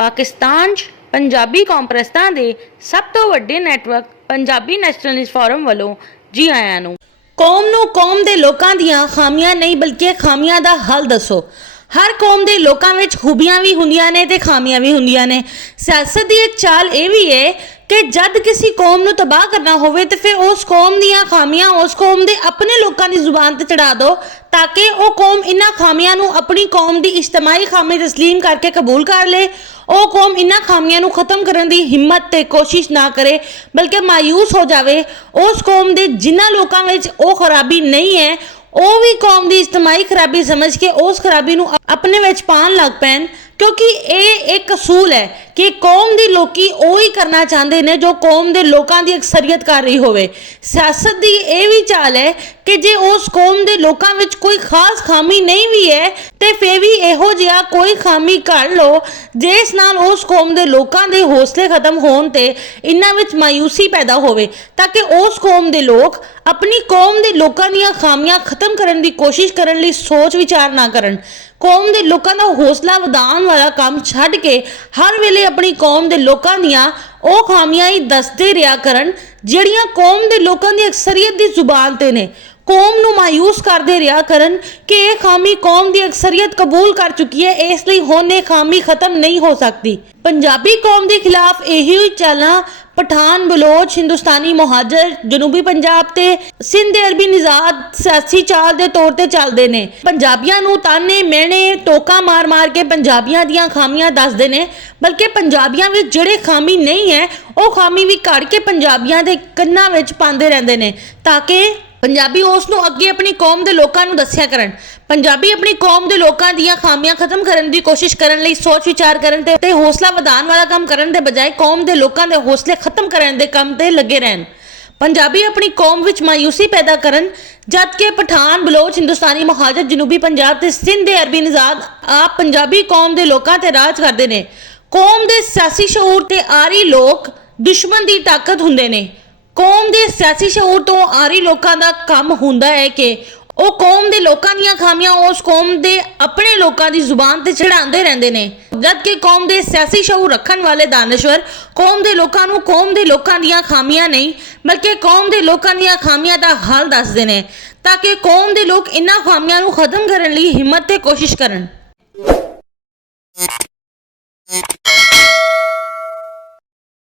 पाकिस्तान 'ਚ पंजाबी कॉम्प्रैसां दे सब तो वड्डे नैटवर्क पंजाबी नैशनलिस्ट फोरम वालों जी आयां नूं। कौम नूं कौम दे लोकां दीआं खामियां नहीं बल्कि खामियां दा हल दसो। हर कौम दे लोकां विच खूबियां भी हुंदियां ने ते खामियां भी हुंदियां ने। सियासत दी एक चाल ये भी है कि जद किसी कौम नूं तबाह करना होवे ते फिर उस कौम दीआं खामियां उस कौम दे अपने लोकां दी जुबान ते चढ़ा दो ताकि वो कौम इन्हां खामियां नूं अपनी कौम दी इज्तमाही खामी तस्लीम करके कबूल कर ले। वो कौम इन्हां खामियां नूं खत्म करन दी हिम्मत ते कोशिश ना करे बल्कि मायूस हो जावे। उस कौम दे जिन्हां लोकां विच वो खराबी नहीं है वो भी कौम की इज्तमाही खराबी समझ के उस खराबी नूं अपने विच पान लग पैन, क्योंकि ये एक असूल है कि कौम दे लोकी वही करना चाहते हैं जो कौम दे लोकां दी अक्सरियत कर रही होवे। सियासत दी ये भी चाल है कि जे उस कौम दे लोकां विच कोई खास खामी नहीं भी है ते फिर भी इहो जिहा कोई खामी कढ लो जिस नाल उस कौम दे लोकां दे हौसले खत्म होण ते इन्हां विच मायूसी पैदा होवे, ताकि उस कौम दे लोग अपनी कौम दे लोकां दीआं खामियां खत्म करन दी कोशिश करन लई सोच विचार ना करन। कौम दे लोकां दा हौसला वधाउण वाला काम छड्ड के हर वेले अपनी कौम दे लोकां दीआं ਉਹ ਖਾਮੀਆਂ ਹੀ ਦੱਸਦੇ ਰਿਹਾ ਕਰਨ ਜਿਹੜੀਆਂ ਕੌਮ ਦੇ ਲੋਕਾਂ ਦੀ ਅਕਸਰੀਅਤ ਦੀ ਜ਼ੁਬਾਨ ਤੇ ਨੇ। कौम ਨੂੰ ਮਾਯੂਸ ਕਰਦੇ ਰਿਹਾ ਕਰਨ ਕਿ ਇਹ ਖਾਮੀ ਕੌਮ ਦੀ ਅਕਸਰੀਅਤ ਕਬੂਲ ਕਰ ਚੁੱਕੀ ਹੈ, ਇਸ ਲਈ ਹੁਣ ਇਹ ਖਾਮੀ ਖਤਮ ਨਹੀਂ ਹੋ ਸਕਦੀ। पंजाबी कौम के खिलाफ यही चालां पठान बलोच हिंदुस्तानी मुहाजर जनूबी पंजाब ते सिंध दे अरबी निजाद सियासी चाल के तौर पर चलते हैं। पंजाबियों नूं ताने मेहने टोका मार मार के पंजाबियों दीआं खामियां दसदे ने, बल्कि पंजाबियों विच जिहड़े खामी नहीं है वो खामी भी कढ़ के पंजाबियों के कन्नां विच पांदे रहिंदे ने ताकि पंजाबी उस नूं अगे अपनी कौम के लोगों नूं दस्सिया करन। पंजाबी अपनी कौम के लोगों दीआं खामियां खत्म करन दी कोशिश करन लई सोच विचार करन ते हौसला वधाउण वाला काम करन दे बजाय कौम के लोगों के हौसले खत्म करन दे काम ते लगे रहन। पंजाबी अपनी कौम विच मायूसी पैदा करन जबकि पठान बलोच हिंदुस्तानी मुहाजर जनूबी पंजाब ते सिंध दे अरबी निजाद आप पंजाबी कौम के लोगों ते राज करते हैं। कौम के सियासी शऊर ते आरी लोग दुश्मन की ताकत हुंदे ने। कौम के सियासी शऊर तो आरी लोगों का काम हुंदा है कि वो कौम के लोगों दी खामियां उस कौम के अपने लोगों की जुबान से चढ़ाते रहते हैं, जबकि कौम के सियासी शऊर रखने वाले दानश्वर कौम के लोगों को कौम के लोगों दी खामियां नहीं बल्कि कौम के लोगों दी खामियां का हल दसते हैं ताकि कौम के लोग इन्हां खामियां नूं खत्म करने लई हिम्मत ते कोशिश करन।